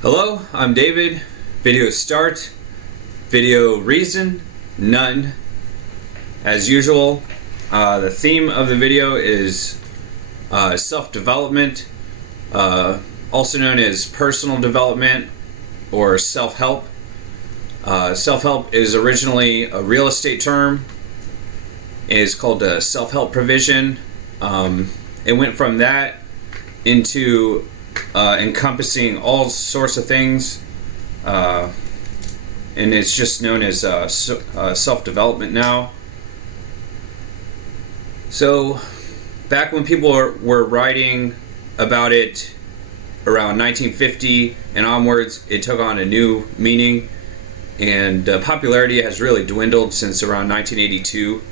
Hello, I'm David. Video start. Video reason, none. As usual, the theme of the video is self-development, also known as personal development or self-help. Self-help is originally a real estate term. It is called a self-help provision. It went from that into encompassing all sorts of things, and it's just known as self-development now. So back when people were writing about it around 1950 and onwards, it took on a new meaning, and popularity has really dwindled since around 1982.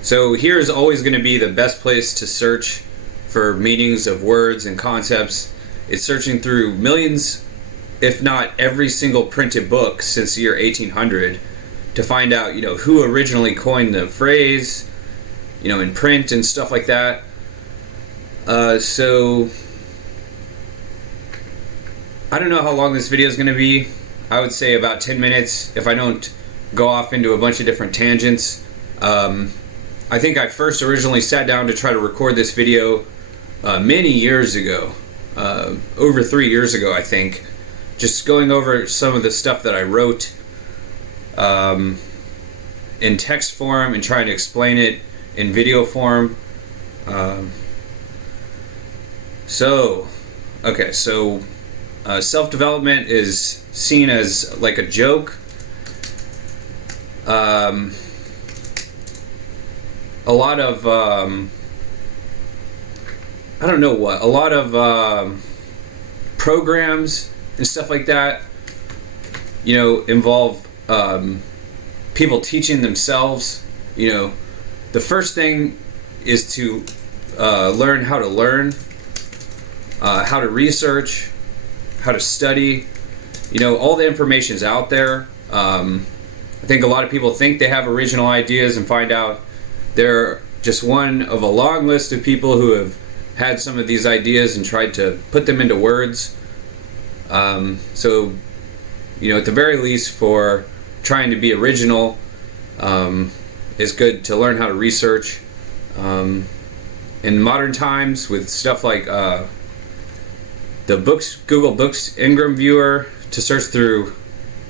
So here is always going to be the best place to search for meanings of words and concepts. It's searching through millions, if not every single printed book since the year 1800, to find out, who originally coined the phrase, in print and stuff like that. So I don't know how long this video is going to be. I would say about 10 minutes if I don't go off into a bunch of different tangents. I think I first originally sat down to try to record this video many years ago, over 3 years ago, I think, just going over some of the stuff that I wrote in text form and trying to explain it in video form. So self-development is seen as like a joke. A lot of programs and stuff like that, involve people teaching themselves. The first thing is to learn how to learn, how to research, how to study. All the information is out there. I think a lot of people think they have original ideas and find out they're just one of a long list of people who have had some of these ideas and tried to put them into words. So, at the very least, for trying to be original, it's good to learn how to research. In modern times, with stuff like the Google Books Ingram Viewer to search through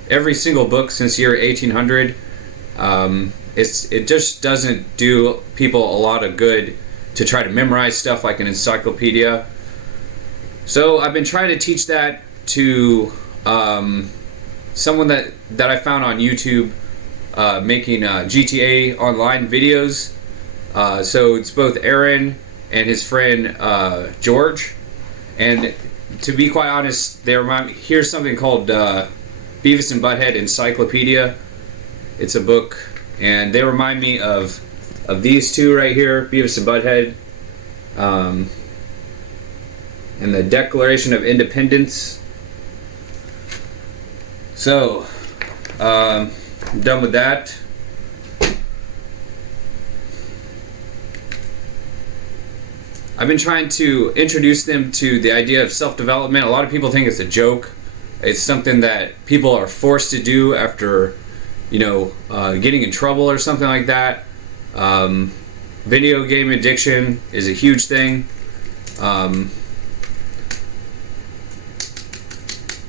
every single book since the year 1800, it just doesn't do people a lot of good to try to memorize stuff like an encyclopedia. So I've been trying to teach that to someone that I found on YouTube making GTA Online videos. So it's both Aaron and his friend George. And to be quite honest, here's something called Beavis and Butthead Encyclopedia. It's a book, and they remind me of these two right here, Beavis and Butthead, and the Declaration of Independence. So, I'm done with that. I've been trying to introduce them to the idea of self-development. A lot of people think it's a joke. It's something that people are forced to do after, getting in trouble or something like that. Video game addiction is a huge thing.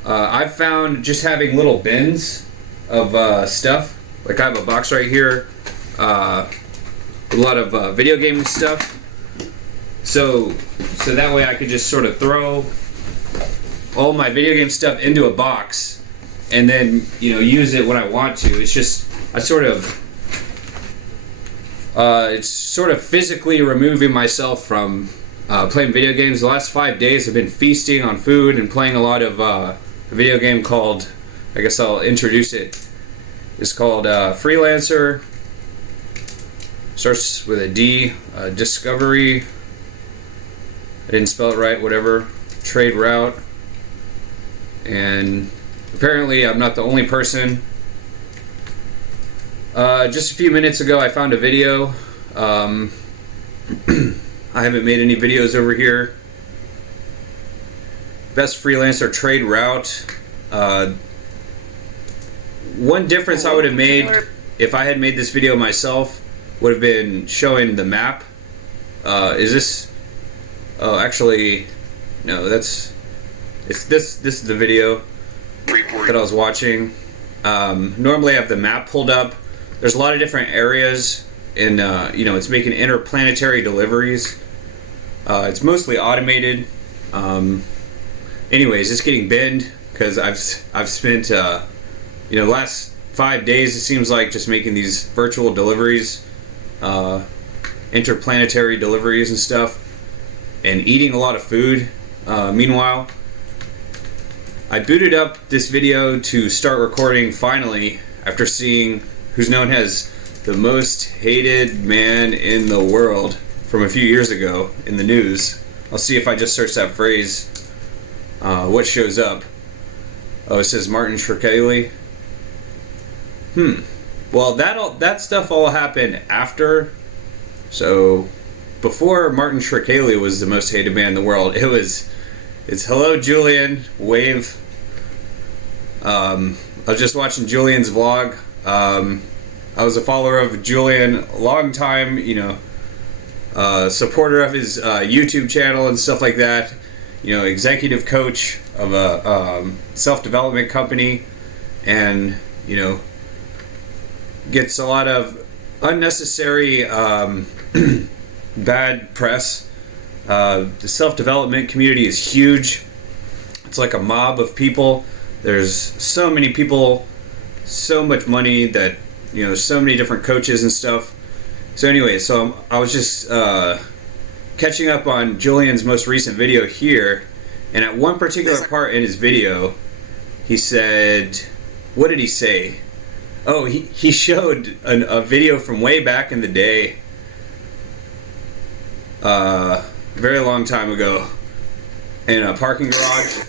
I've found just having little bins of stuff, like I have a box right here, a lot of video game stuff. So that way I could just sort of throw all my video game stuff into a box and then use it when I want to. It's just it's sort of physically removing myself from playing video games. The last 5 days I've been feasting on food and playing a lot of a video game called, I guess I'll introduce it. It's called Freelancer. Starts with a D. Discovery. I didn't spell it right, whatever. Trade route. And apparently I'm not the only person. Just a few minutes ago I found a video. I haven't made any videos over here best freelancer trade route. One difference I would have made if I had made this video myself would have been showing the map. Is this? Oh, actually, no. It's this. This is the video that I was watching. Normally, I have the map pulled up. There's a lot of different areas, and it's making interplanetary deliveries. It's mostly automated. Anyways, it's getting binned because I've spent last 5 days, it seems like, just making these virtual deliveries, interplanetary deliveries and stuff, and eating a lot of food. Meanwhile, I booted up this video to start recording finally after seeing who's known as the most hated man in the world from a few years ago in the news. I'll see if I just search that phrase, what shows up. Oh, it says Martin Shkreli. Well, that stuff all happened after. So, before Martin Shkreli was the most hated man in the world, it's hello Julian, wave. I was just watching Julian's vlog. I was a follower of Julian a long time, supporter of his YouTube channel and stuff like that. Executive coach of a self-development company, and gets a lot of unnecessary bad press. The self-development community is huge. It's like a mob of people. There's so many people, so much money that there's so many different coaches and stuff. So anyway, I was just catching up on Julian's most recent video here, and at one particular part in his video, he said, what did he say? Oh, he showed a video from way back in the day, a very long time ago, in a parking garage.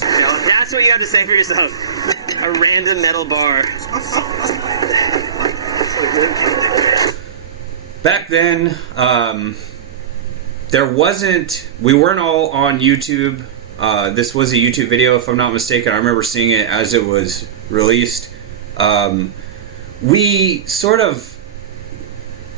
That's what you have to say for yourself. A random metal bar. Back then, we weren't all on YouTube. This was a YouTube video, if I'm not mistaken. I remember seeing it as it was released. We sort of,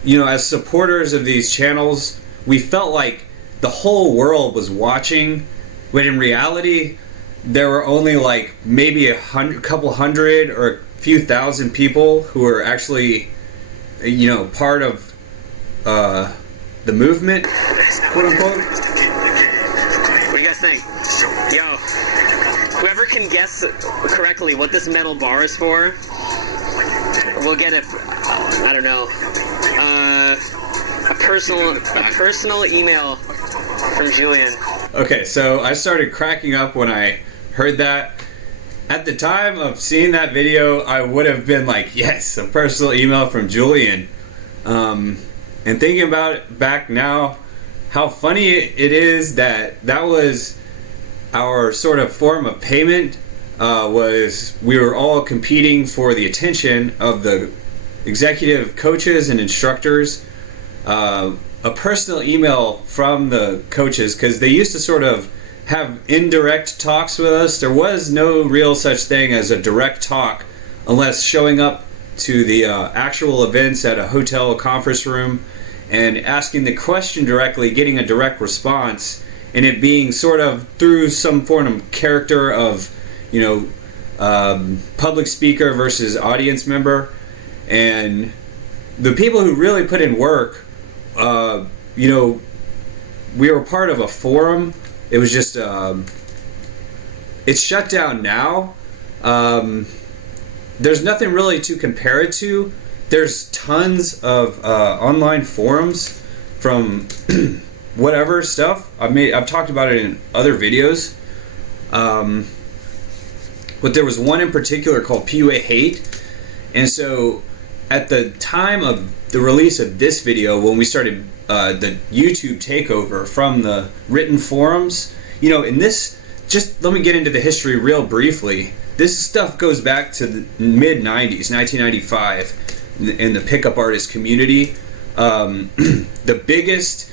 as supporters of these channels, we felt like the whole world was watching, but in reality, there were only like maybe a couple hundred or a few thousand people who were actually, part of the movement, quote unquote. What do you guys think? Yo, whoever can guess correctly what this metal bar is for, we'll get I don't know, a personal email from Julian. Okay, so I started cracking up when I heard that. At the time of seeing that video, I would have been like, yes, a personal email from Julian. And thinking about it back now, how funny it is that was our sort of form of payment. We were all competing for the attention of the executive coaches and instructors. A personal email from the coaches, because they used to sort of have indirect talks with us. There was no real such thing as a direct talk unless showing up to the actual events at a hotel conference room and asking the question directly, getting a direct response, and it being sort of through some form of character of, public speaker versus audience member. And the people who really put in work, we were part of a forum. It was just, it's shut down now. There's nothing really to compare it to. There's tons of online forums from whatever stuff. I've talked about it in other videos. But there was one in particular called PUA Hate. And so at the time of the release of this video, when we started the YouTube takeover from the written forums, in this, just let me get into the history real briefly. This stuff goes back to the mid-90s, 1995, in the pickup artist community. The biggest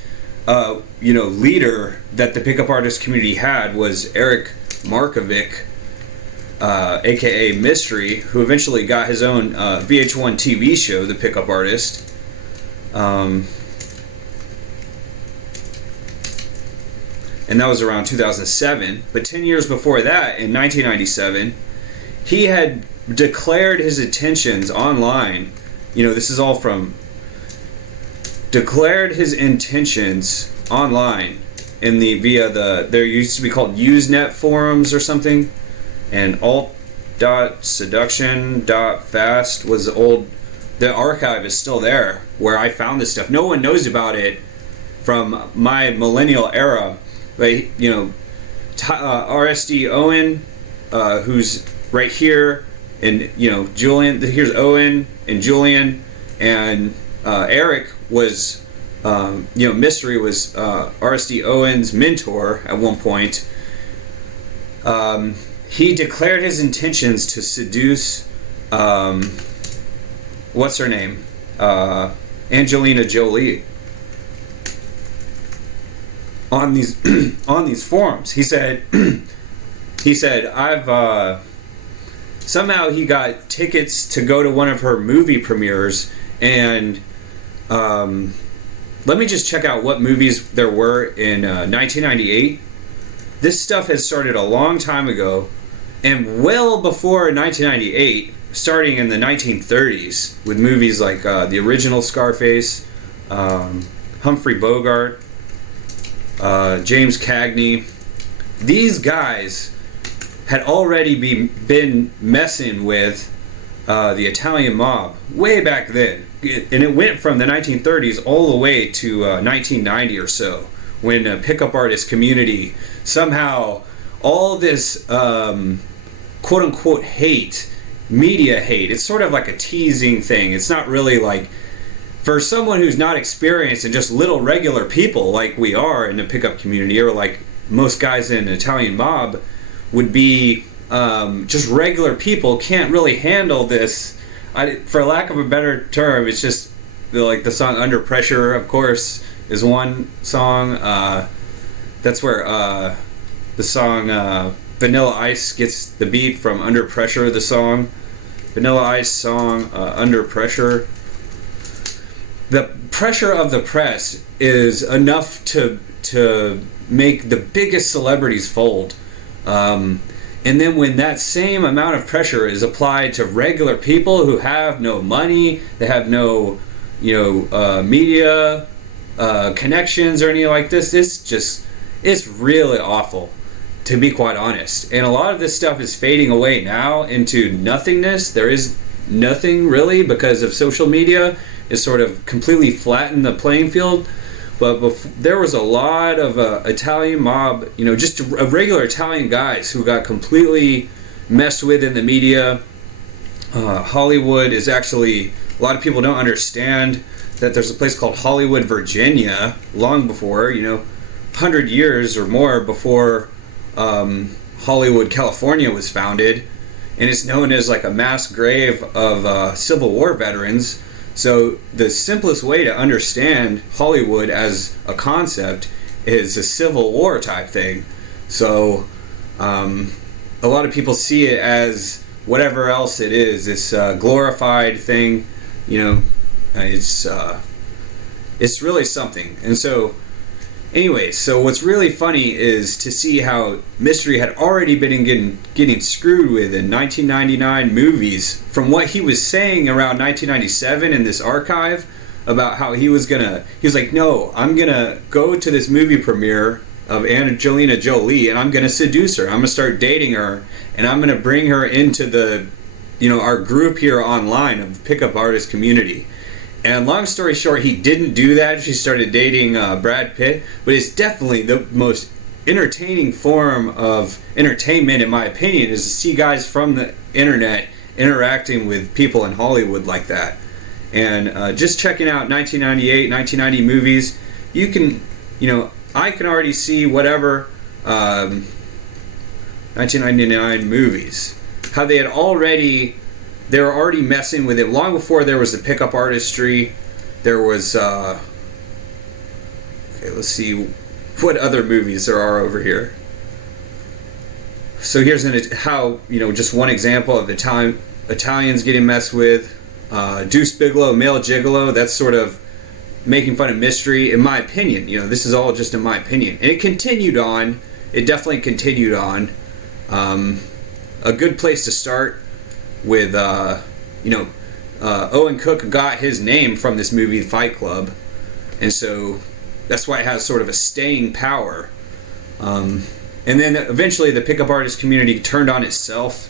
leader that the pickup artist community had was Eric Markovic, aka Mystery, who eventually got his own VH1 TV show, The Pickup Artist. And that was around 2007. But 10 years before that, in 1997, he had declared his intentions online. This is all from declared his intentions online via there used to be called Usenet forums or something, and alt.seduction.fast was the archive is still there where I found this stuff. No one knows about it from my millennial era, but RSD Owen, who's right here, and Julian, here's Owen and Julian, and Eric was Mystery was RSD Owen's mentor at one point. He declared his intentions to seduce what's her name, Angelina Jolie, on these on these forums. He said I've somehow he got tickets to go to one of her movie premieres, and let me just check out what movies there were in 1998. This stuff has started a long time ago, and well before 1998, starting in the 1930s with movies like the original Scarface, Humphrey Bogart, James Cagney. These guys had already been messing with the Italian mob way back then. And it went from the 1930s all the way to 1990 or so, when a pickup artist community somehow all this quote-unquote hate, media hate, it's sort of like a teasing thing. It's not really like, for someone who's not experienced and just little regular people like we are in the pickup community, or like most guys in Italian mob would be, just regular people can't really handle this. For lack of a better term, it's just like the song Under Pressure, of course, is one song. That's where the song Vanilla Ice gets the beat from. Under Pressure, the song. Vanilla Ice song, Under Pressure. The pressure of the press is enough to make the biggest celebrities fold. And then when that same amount of pressure is applied to regular people who have no money, they have no, media connections or anything like this, it's really awful, to be quite honest. And a lot of this stuff is fading away now into nothingness. There is nothing really, because of social media. It's sort of completely flattened the playing field. But there was a lot of Italian mob, just regular Italian guys who got completely messed with in the media. Hollywood is actually, a lot of people don't understand that there's a place called Hollywood, Virginia, long before, 100 years or more before Hollywood, California was founded. And it's known as like a mass grave of Civil War veterans. So the simplest way to understand Hollywood as a concept is a Civil War type thing. So a lot of people see it as whatever else it is, this glorified thing. It's really something. And so anyway, so what's really funny is to see how Mystery had already been getting screwed with in 1999 movies, from what he was saying around 1997 in this archive about how he was like, no, I'm gonna go to this movie premiere of Angelina Jolie and I'm gonna seduce her. I'm gonna start dating her and I'm gonna bring her into the, our group here online of the pickup artist community. And long story short, he didn't do that. She started dating Brad Pitt. But it's definitely the most entertaining form of entertainment, in my opinion, is to see guys from the internet interacting with people in Hollywood like that. And just checking out 1998, 1990 movies, you can, I can already see whatever 1999 movies, how they were already messing with it long before there was the pickup artistry. There was Okay, let's see what other movies there are over here. So here's how, just one example of Italians getting messed with. Deuce Bigalow, Male Gigolo, that's sort of making fun of mystery, in my opinion. This is all just in my opinion. And it continued on. It definitely continued on. A good place to start with, Owen Cook got his name from this movie, Fight Club. And so that's why it has sort of a staying power. And then eventually the pickup artist community turned on itself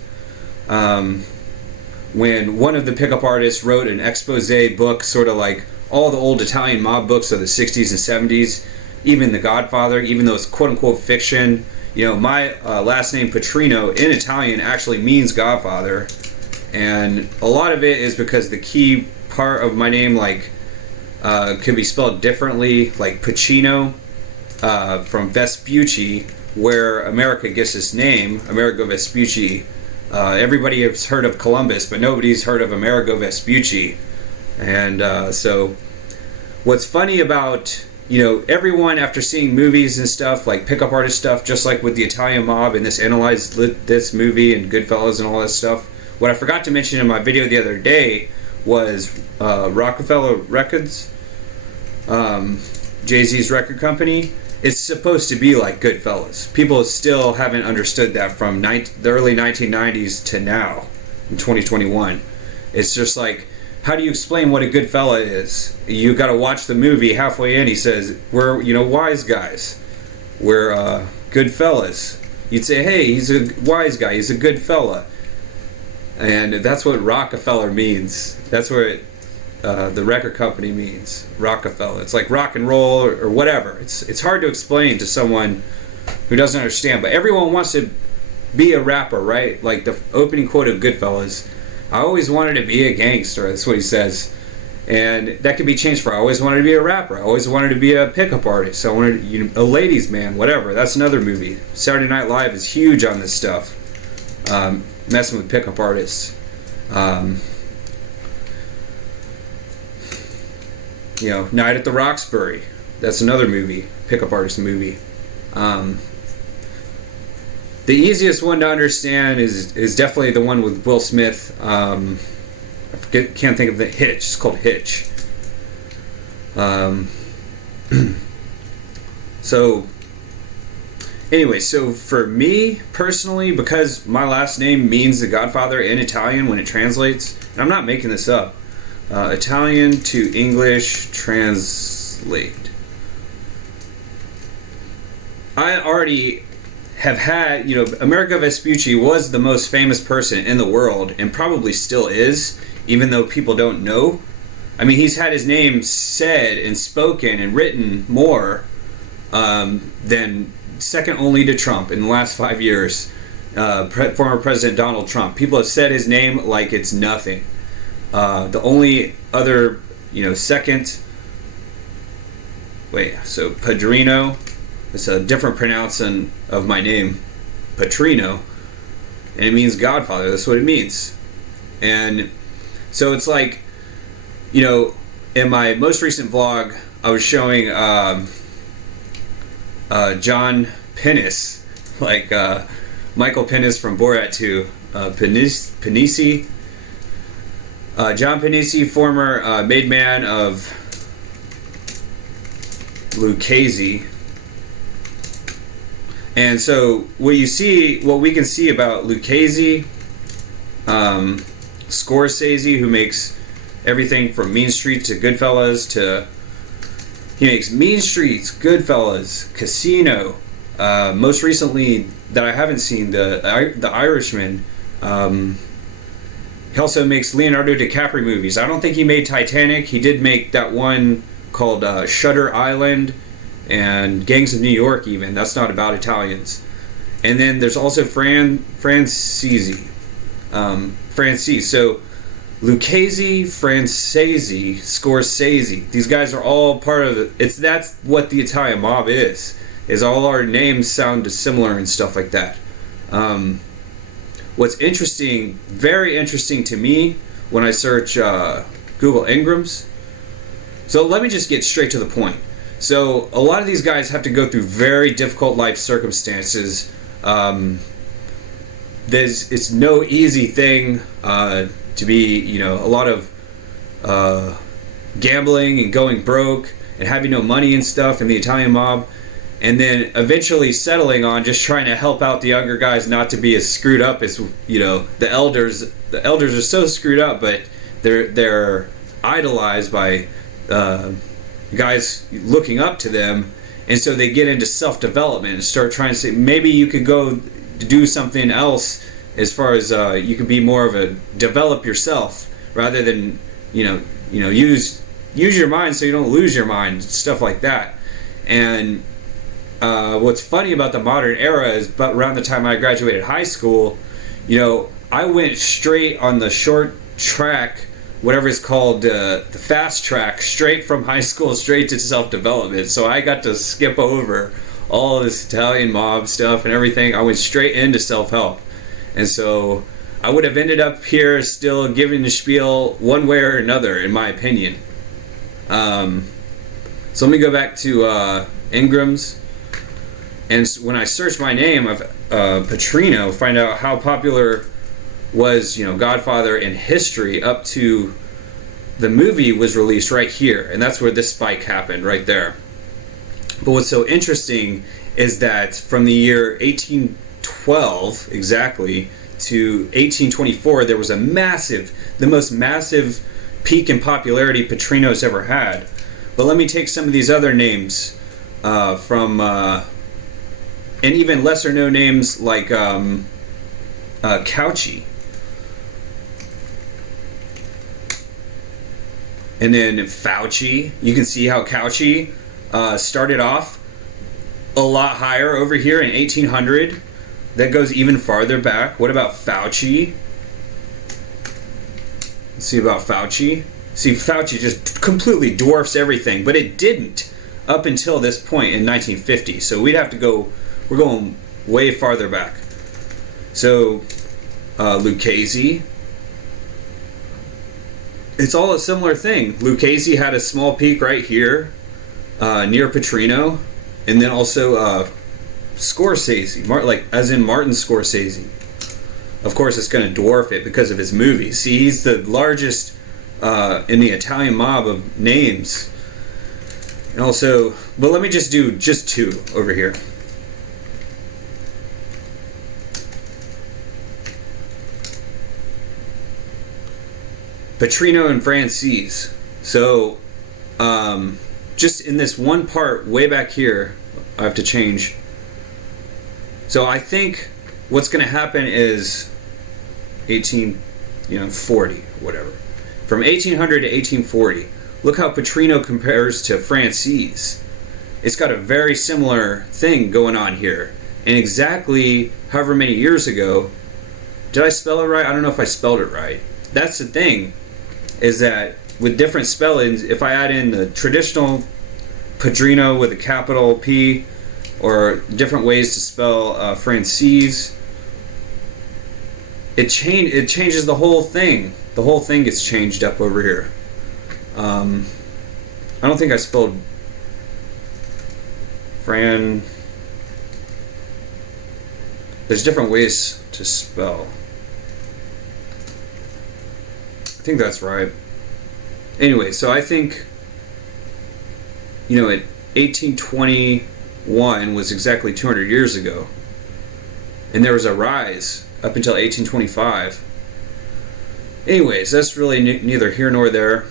when one of the pickup artists wrote an expose book, sort of like all the old Italian mob books of the 60s and 70s, even The Godfather, even though it's quote-unquote fiction. My last name Petrino in Italian actually means Godfather, and a lot of it is because the key part of my name could be spelled differently, like Pacino from Vespucci, where America gets its name, Amerigo Vespucci. Everybody has heard of Columbus, but nobody's heard of Amerigo Vespucci. And so what's funny about, everyone after seeing movies and stuff, like pickup artist stuff, just like with the Italian mob and this analyzed this movie and Goodfellas and all that stuff, what I forgot to mention in my video the other day was Rockefeller Records, Jay-Z's record company. It's supposed to be like Goodfellas. People still haven't understood that from the early 1990s to now, in 2021. It's just like, how do you explain what a good fella is? You got to watch the movie. Halfway in, he says, "We're wise guys. We're good fellas." You'd say, "Hey, he's a wise guy. He's a good fella," and that's what Rockefeller means. That's what the record company means. Rockefeller. It's like rock and roll or whatever. It's hard to explain to someone who doesn't understand. But everyone wants to be a rapper, right? Like the opening quote of Goodfellas. I always wanted to be a gangster. That's what he says. And that can be changed for I always wanted to be a rapper. I always wanted to be a pickup artist. I wanted a ladies' man, whatever. That's another movie. Saturday Night Live is huge on this stuff. Messing with pickup artists. Night at the Roxbury. That's another movie. Pickup artist movie. The easiest one to understand is definitely the one with Will Smith. I can't think of the Hitch. It's called Hitch. So for me personally, because my last name means The Godfather in Italian when it translates, and I'm not making this up, Italian to English translate. I already have had, Amerigo Vespucci was the most famous person in the world, and probably still is, even though people don't know. I mean, he's had his name said and spoken and written more than second only to Trump in the last 5 years. Former President Donald Trump. People have said his name like it's nothing. The only other, second... so Padrino... It's a different pronouncing of my name, Petrino, and it means Godfather. That's what it means. And so it's like, in my most recent vlog, I was showing John Pinnis, like Michael Pinnis from Borat 2, Panisi. John Panisi, former made man of Lucchese. And so what we can see about Lucchese, Scorsese, who makes everything from Mean Streets to Goodfellas he makes Mean Streets, Goodfellas, Casino. Most recently that I haven't seen, the Irishman. He also makes Leonardo DiCaprio movies. I don't think he made Titanic. He did make that one called Shutter Island. And Gangs of New York, even. That's not about Italians. And then there's also Francese. So Lucchese, Francese, Scorsese. These guys are all part of it. That's what the Italian mob is all our names sound similar and stuff like that. What's interesting, very interesting to me, when I search Google Ingrams. So let me just get straight to the point. So a lot of these guys have to go through very difficult life circumstances. It's no easy thing to be, you know, a lot of gambling and going broke and having no money and stuff in the Italian mob, and then eventually settling on just trying to help out the younger guys not to be as screwed up as, you know, the elders. The elders are so screwed up, but they're idolized by guys looking up to them, and so they get into self-development and start trying to say, maybe you could go do something else as far as you could be more of a develop yourself rather than use your mind so you don't lose your mind, stuff like that. And what's funny about the modern era is, but around the time I graduated high school, you know, I went straight on the short track, whatever it's called, the fast track, straight from high school straight to self-development. So I got to skip over all this Italian mob stuff and everything. I went straight into self-help. And so I would have ended up here still giving the spiel one way or another, in my opinion. So let me go back to Ingram's. And when I search my name of Petrino, find out how popular was, you know, Godfather in history up to the movie was released right here. And that's where this spike happened, right there. But what's so interesting is that from the year 1812 exactly to 1824, there was the most massive peak in popularity Petrino's ever had. But let me take some of these other names from, and even lesser known names like Cauchy. And then Fauci. You can see how Cauchy started off a lot higher over here in 1800. That goes even farther back. What about Fauci? Let's see about Fauci. See, Fauci just completely dwarfs everything, but it didn't up until this point in 1950. So we'd have to go, we're going way farther back. So, Lucchese. It's all a similar thing. Lucchese had a small peak right here, near Petrino, and then also Scorsese, like as in Martin Scorsese. Of course, it's going to dwarf it because of his movies. See, he's the largest in the Italian mob of names. And also, but let me just do just two over here. Petrino and Francis. So, just in this one part way back here, I have to change. So I think what's going to happen is 1840, whatever. From 1800 to 1840, look how Petrino compares to Francis. It's got a very similar thing going on here. And exactly however many years ago, did I spell it right? I don't know if I spelled it right. That's the thing, is that with different spellings, if I add in the traditional Petrino with a capital P, or different ways to spell Francis, it changes the whole thing. The whole thing gets changed up over here. I don't think I spelled Fran. There's different ways to spell. I think that's right. Anyway, so I think, at 1821 was exactly 200 years ago. And there was a rise up until 1825. Anyways, that's really neither here nor there.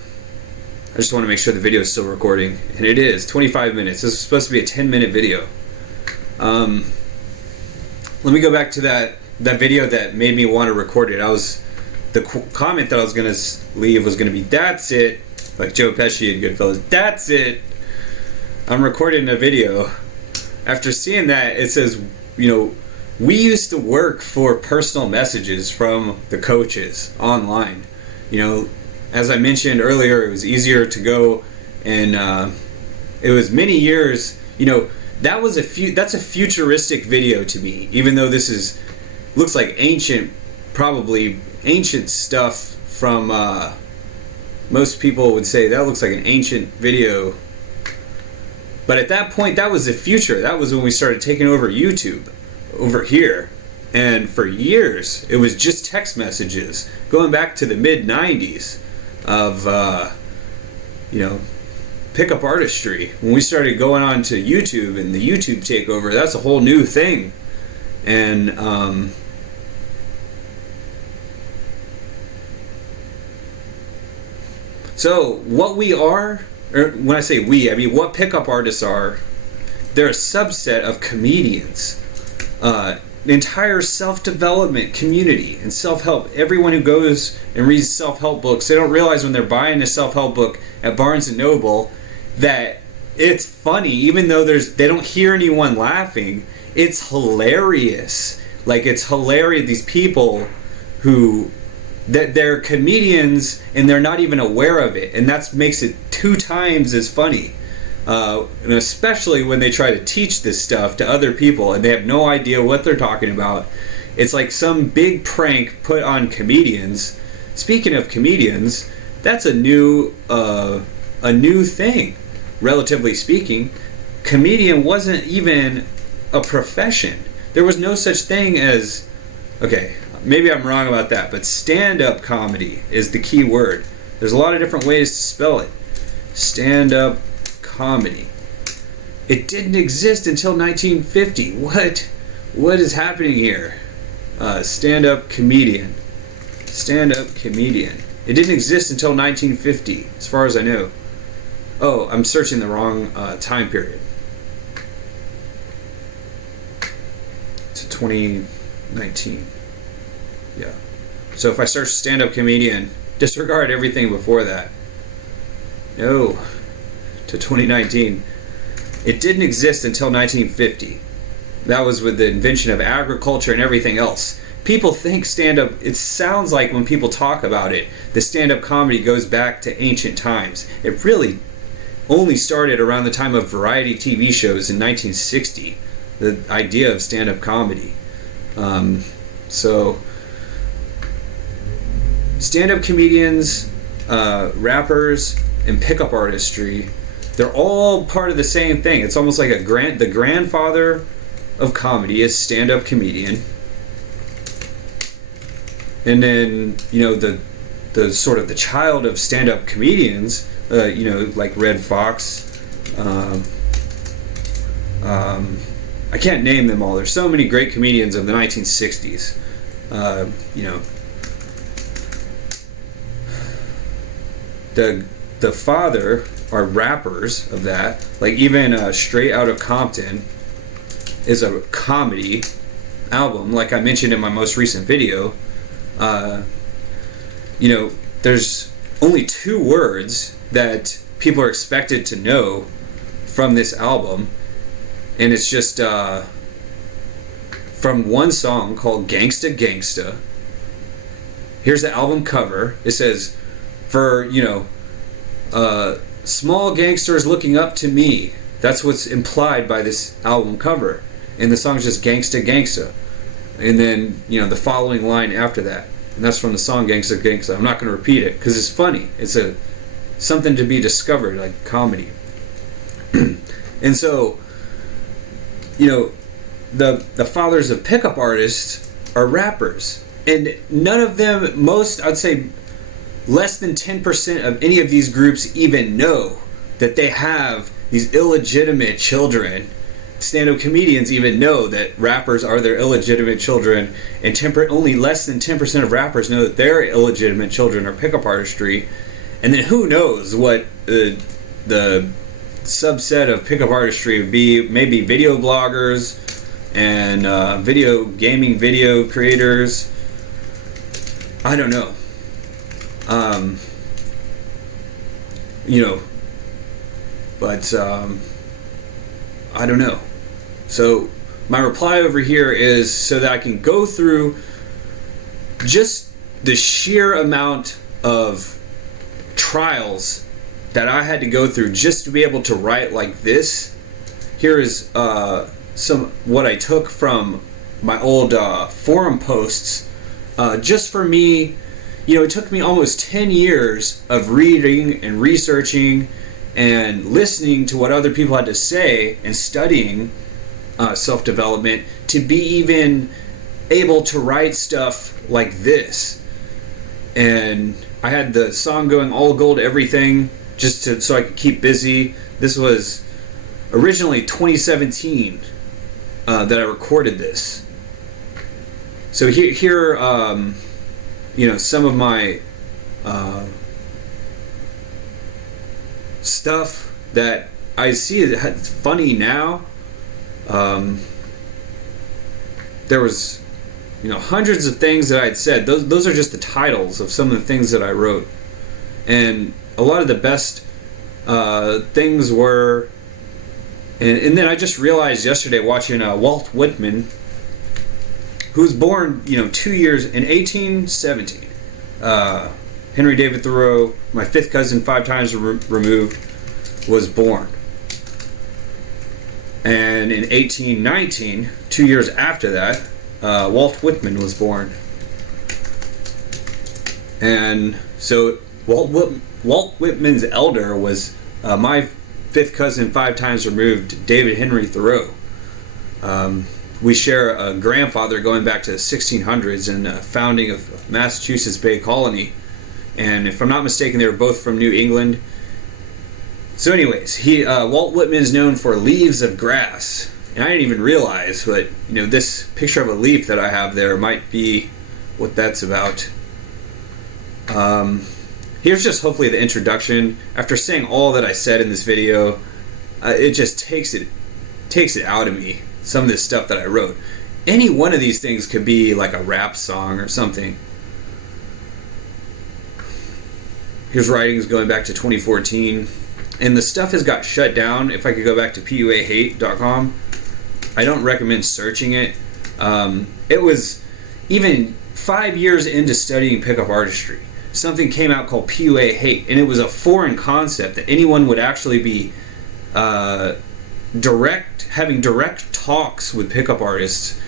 I just want to make sure the video is still recording. And it is, 25 minutes. This is supposed to be a 10-minute video. Let me go back to that video that made me want to record it. The comment that I was going to leave was going to be, "That's it," like Joe Pesci in Goodfellas. "That's it. I'm recording a video." After seeing that, it says, we used to work for personal messages from the coaches online. As I mentioned earlier, it was easier to go, and it was many years. That's a futuristic video to me. Even though this looks like probably ancient stuff from. Most people would say that looks like an ancient video. But at that point, that was the future. That was when we started taking over YouTube over here. And for years, it was just text messages, going back to the mid-90s of, pickup artistry. When we started going on to YouTube and the YouTube takeover, that's a whole new thing. And, so what we are, or when I say we, I mean what pickup artists are, they're a subset of comedians. An entire self-development community and self-help. Everyone who goes and reads self-help books, they don't realize when they're buying a self-help book at Barnes & Noble that it's funny, even though they don't hear anyone laughing. It's hilarious. Like, it's hilarious, these people who, that they're comedians and they're not even aware of it, and that makes it 2 times as funny. And especially when they try to teach this stuff to other people and they have no idea what they're talking about. It's like some big prank put on comedians. Speaking of comedians, that's a new thing, relatively speaking. Comedian wasn't even a profession. There was no such thing as, okay, maybe I'm wrong about that, but stand-up comedy is the key word. There's a lot of different ways to spell it. Stand-up comedy. It didn't exist until 1950. What is happening here? Stand-up comedian. Stand-up comedian. It didn't exist until 1950, as far as I know. Oh, I'm searching the wrong time period. It's 2019. Yeah. So if I search stand-up comedian, disregard everything before that. No. To 2019. It didn't exist until 1950. That was with the invention of agriculture and everything else. People think stand-up, it sounds like when people talk about it, the stand-up comedy goes back to ancient times. It really only started around the time of variety TV shows in 1960, the idea of stand-up comedy. So, stand-up comedians, rappers, and pickup artistry, they're all part of the same thing. It's almost like the grandfather of comedy is stand-up comedian. And then, the sort of the child of stand-up comedians, like Red Fox. I can't name them all. There's so many great comedians of the 1960s. The father are rappers of that. Like even Straight Outta Compton is a comedy album, like I mentioned in my most recent video. There's only 2 words that people are expected to know from this album, and it's just from one song called Gangsta Gangsta. Here's the album cover. It says, for, small gangsters looking up to me. That's what's implied by this album cover. And the song's just Gangsta Gangsta. And then, the following line after that. And that's from the song Gangsta Gangsta. I'm not going to repeat it because it's funny. It's something to be discovered, like comedy. And so, the fathers of pickup artists are rappers. And none of them, I'd say less than 10% of any of these groups even know that they have these illegitimate children. Stand-up comedians even know that rappers are their illegitimate children, and only less than 10% of rappers know that their illegitimate children are pickup artistry. And then who knows what the subset of pickup artistry would be? Maybe video bloggers and video creators. I don't know. But I don't know. So my reply over here is so that I can go through just the sheer amount of trials that I had to go through just to be able to write like this. Here is what I took from my old forum posts. Just for me, it took me almost 10 years of reading and researching and listening to what other people had to say and studying self-development to be even able to write stuff like this. And I had the song going, All Gold Everything, so I could keep busy. This was originally 2017 that I recorded this. So here some of my stuff that I see is funny now. There was hundreds of things that I'd said. Those are just the titles of some of the things that I wrote. And a lot of the best things were... And then I just realized yesterday watching Walt Whitman, who was born 2 years in 1817. Henry David Thoreau, my fifth cousin, 5 times removed, was born. And in 1819, 2 years after that, Walt Whitman was born. And so Walt Whitman's elder was my fifth cousin, 5 times removed, David Henry Thoreau. We share a grandfather going back to the 1600s and founding of Massachusetts Bay Colony. And if I'm not mistaken, they were both from New England. So anyways, Walt Whitman is known for Leaves of Grass. And I didn't even realize, but this picture of a leaf that I have there might be what that's about. Here's just hopefully the introduction. After saying all that I said in this video, it just takes it out of me, some of this stuff that I wrote. Any one of these things could be like a rap song or something. Here's writings going back to 2014. And the stuff has got shut down. If I could go back to puahate.com, I don't recommend searching it. It was even 5 years into studying pickup artistry. Something came out called PUA Hate, and it was a foreign concept that anyone would actually be having direct talks with pickup artists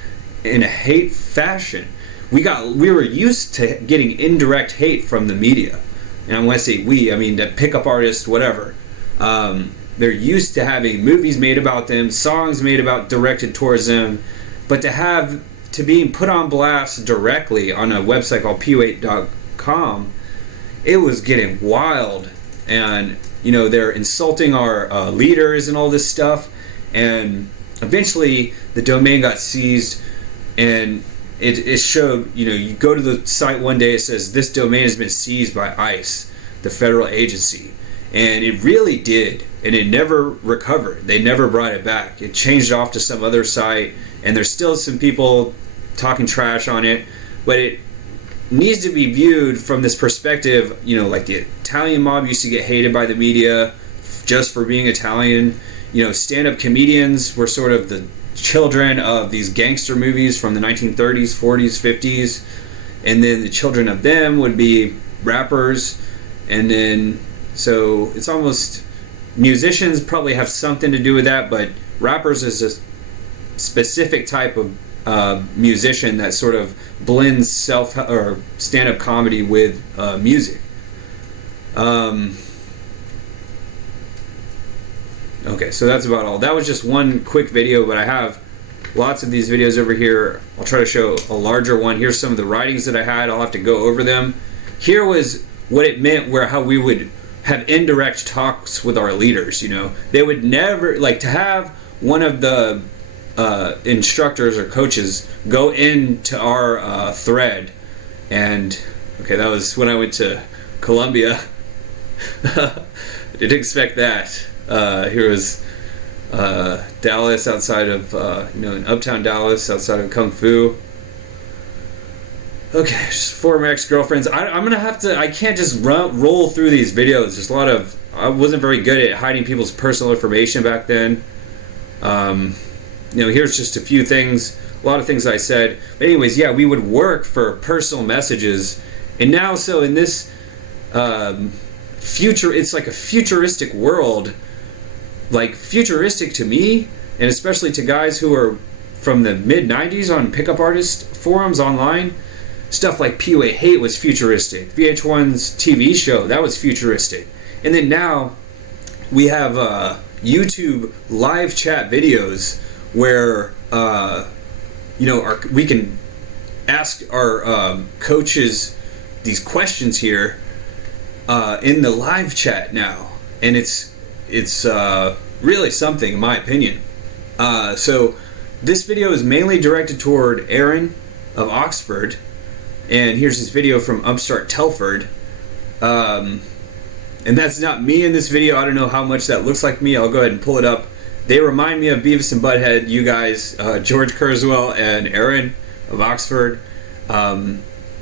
in a hate fashion. We were used to getting indirect hate from the media, and when I say we, I mean the pickup artists, whatever. They're used to having movies made about them, songs made directed towards them, but to being put on blast directly on a website called PUA.com, it was getting wild. And they're insulting our leaders and all this stuff. And eventually the domain got seized, and it showed, you go to the site one day, it says this domain has been seized by ICE, the federal agency. And it really did, and it never recovered. They never brought it back. It changed off to some other site, and there's still some people talking trash on it, but it needs to be viewed from this perspective, like the Italian mob used to get hated by the media just for being Italian. Stand-up comedians were sort of the children of these gangster movies from the 1930s, 40s, 50s, and then the children of them would be rappers, and then so it's almost, musicians probably have something to do with that, but rappers is a specific type of musician that sort of blends stand-up comedy with music. Okay, so that's about all. That was just one quick video, but I have lots of these videos over here. I'll try to show a larger one. Here's some of the writings that I had. I'll have to go over them. Here was what it meant, how we would have indirect talks with our leaders. They would never, to have one of the instructors or coaches go into our thread, and that was when I went to Columbia. Didn't expect that. Here was Dallas, outside of in uptown Dallas, outside of Kung Fu. Okay, just former ex-girlfriends. I'm gonna have to. I can't just roll through these videos. There's a lot of. I wasn't very good at hiding people's personal information back then. Here's just a few things. A lot of things I said. But anyways, yeah, we would work for personal messages, and now so in this future, it's like a futuristic world. Like futuristic to me, and especially to guys who are from the mid-90s on pickup artist forums online. Stuff like PUA Hate was futuristic. VH1's TV show, that was futuristic. And then now, we have YouTube live chat videos where we can ask our coaches these questions here in the live chat now, and it's really something in my opinion. So this video is mainly directed toward Aaron of Oxford, and here's this video from Upstart Telford. And that's not me in this video. I don't know how much that looks like me. I'll go ahead and pull it up. They remind me of Beavis and Butthead, you guys, George Kurzweil and Aaron of Oxford. I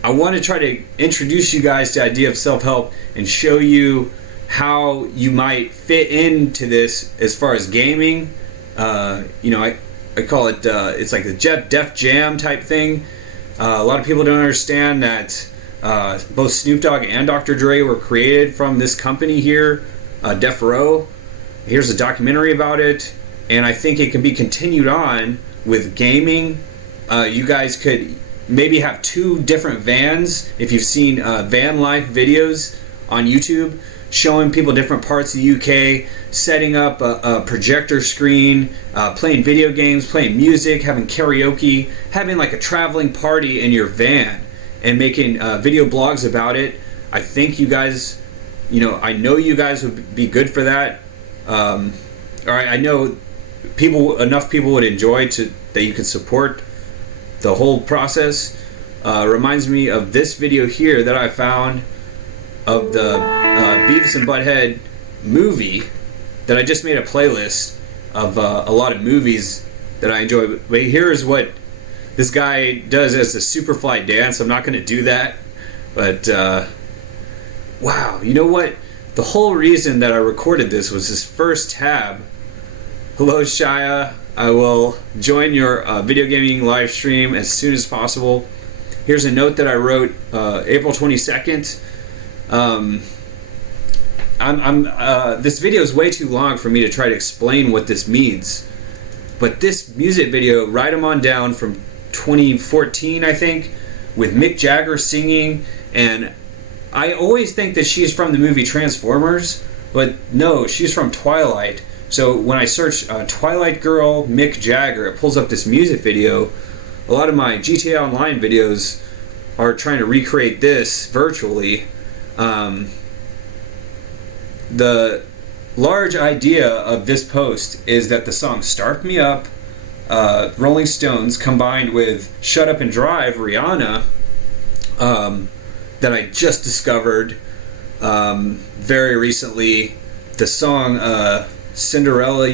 want to try to introduce you guys to the idea of self-help and show you how you might fit into this as far as gaming. I call it, it's like the Def Jam type thing. A lot of people don't understand that both Snoop Dogg and Dr. Dre were created from this company here, Death Row. Here's a documentary about it, and I think it can be continued on with gaming. You guys could maybe have two different vans. If you've seen van life videos on YouTube showing people different parts of the UK, setting up a projector screen, playing video games, playing music, having karaoke, having like a traveling party in your van, and making video blogs about it. I think you guys, I know you guys would be good for that. I know enough people would enjoy that you could support the whole process. Reminds me of this video here that I found of the Beavis and Butthead movie that I just made a playlist of a lot of movies that I enjoy. But here's what this guy does as a Superfly dance. I'm not going to do that, but wow, you know what? The whole reason that I recorded this was this first tab. Hello, Shia. I will join your video gaming live stream as soon as possible. Here's a note that I wrote April 22nd. This video is way too long for me to try to explain what this means. But this music video, Write 'Em On Down from 2014, I think, with Mick Jagger singing, and I always think that she's from the movie Transformers, but no, she's from Twilight. So when I search Twilight Girl, Mick Jagger, it pulls up this music video. A lot of my GTA Online videos are trying to recreate this virtually. The large idea of this post is that the song Start Me Up, Rolling Stones, combined with Shut Up and Drive, Rihanna, that I just discovered very recently. The song Cinderella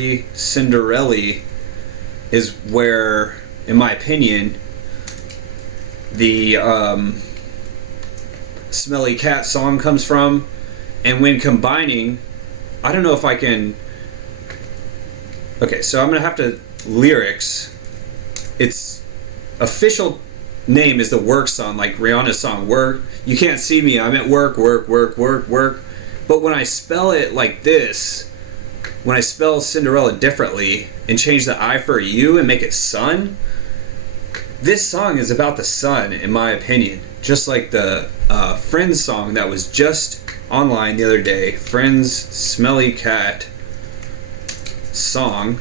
is where, in my opinion, the Smelly Cat song comes from. And when combining, I don't know if I can. Okay, so I'm gonna have to lyrics. Its official name is the Work song, like Rihanna's song Work. You can't see me, I'm at work. But when I spell it like this, when I spell Cinderella differently and change the I for U and make it sun, this song is about the sun, in my opinion. Just like the Friends song that was just online the other day, Friends Smelly Cat song,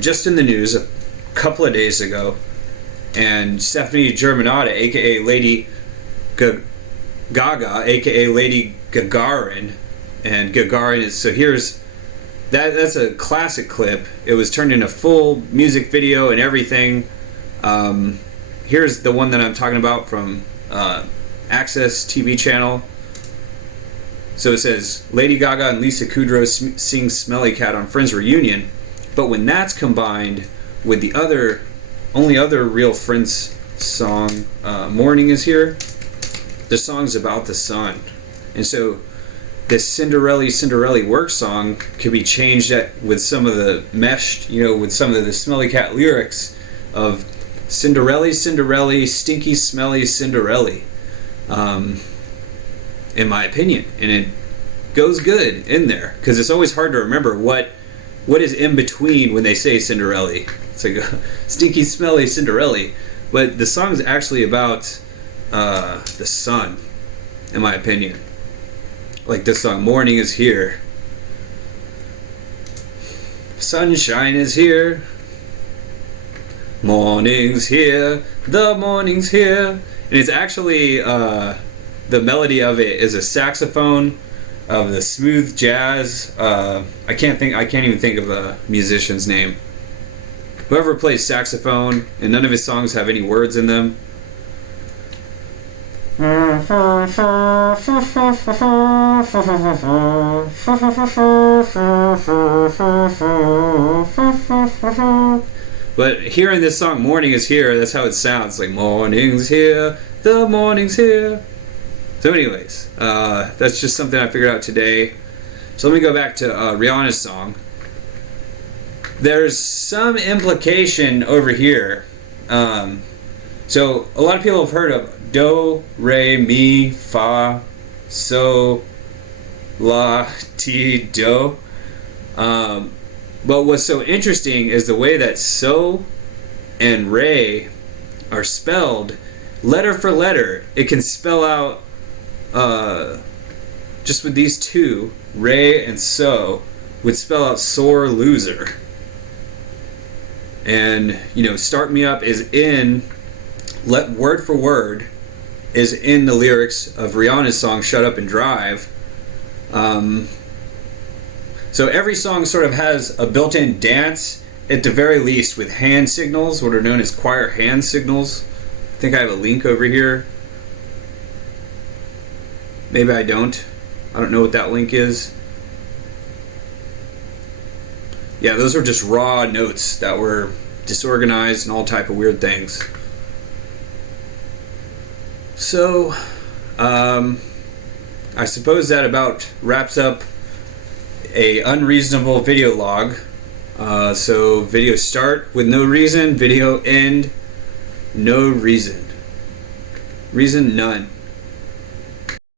just in the news a couple of days ago, and Stephanie Germanotta, aka Lady Gaga, aka Lady Gagarin, and Gagarin is, so here's that's a classic clip. It was turned into full music video and everything. Here's the one that I'm talking about from Access TV channel. So it says, Lady Gaga and Lisa Kudrow sing Smelly Cat on Friends Reunion. But when that's combined with the only other real Friends song, Morning Is Here, the song's about the sun. And so this Cinderella Work song could be changed with some of the meshed, with some of the Smelly Cat lyrics of Cinderella, stinky, smelly Cinderella. In my opinion, and it goes good in there because it's always hard to remember what is in between when they say Cinderella. It's like stinky, smelly Cinderella, but the song is actually about the sun, in my opinion. Like this song, Morning Is Here. Sunshine is here. Morning's here. The morning's here. And it's actually, the melody of it is a saxophone of the smooth jazz. I can't even think of the musician's name. Whoever plays saxophone, and none of his songs have any words in them. But hearing this song, Morning is Here, that's how it sounds. Like, morning's here, the morning's here. So anyways, that's just something I figured out today. So let me go back to Rihanna's song. There's some implication over here. So a lot of people have heard of do, re, mi, fa, so, la, ti, do. But what's so interesting is the way that so and re are spelled letter for letter. It can spell out, just with these two, re and so, would spell out sore loser. And, you know, Start Me Up is in, word for word, is in the lyrics of Rihanna's song Shut Up and Drive. So every song sort of has a built-in dance, at the very least, with hand signals, what are known as choir hand signals. I think I have a link over here. Maybe I don't. I don't know what that link is. Yeah, those are just raw notes that were disorganized and all type of weird things. So, I suppose that about wraps up a unreasonable video log. So video start with no reason, video end, no reason. Reason none.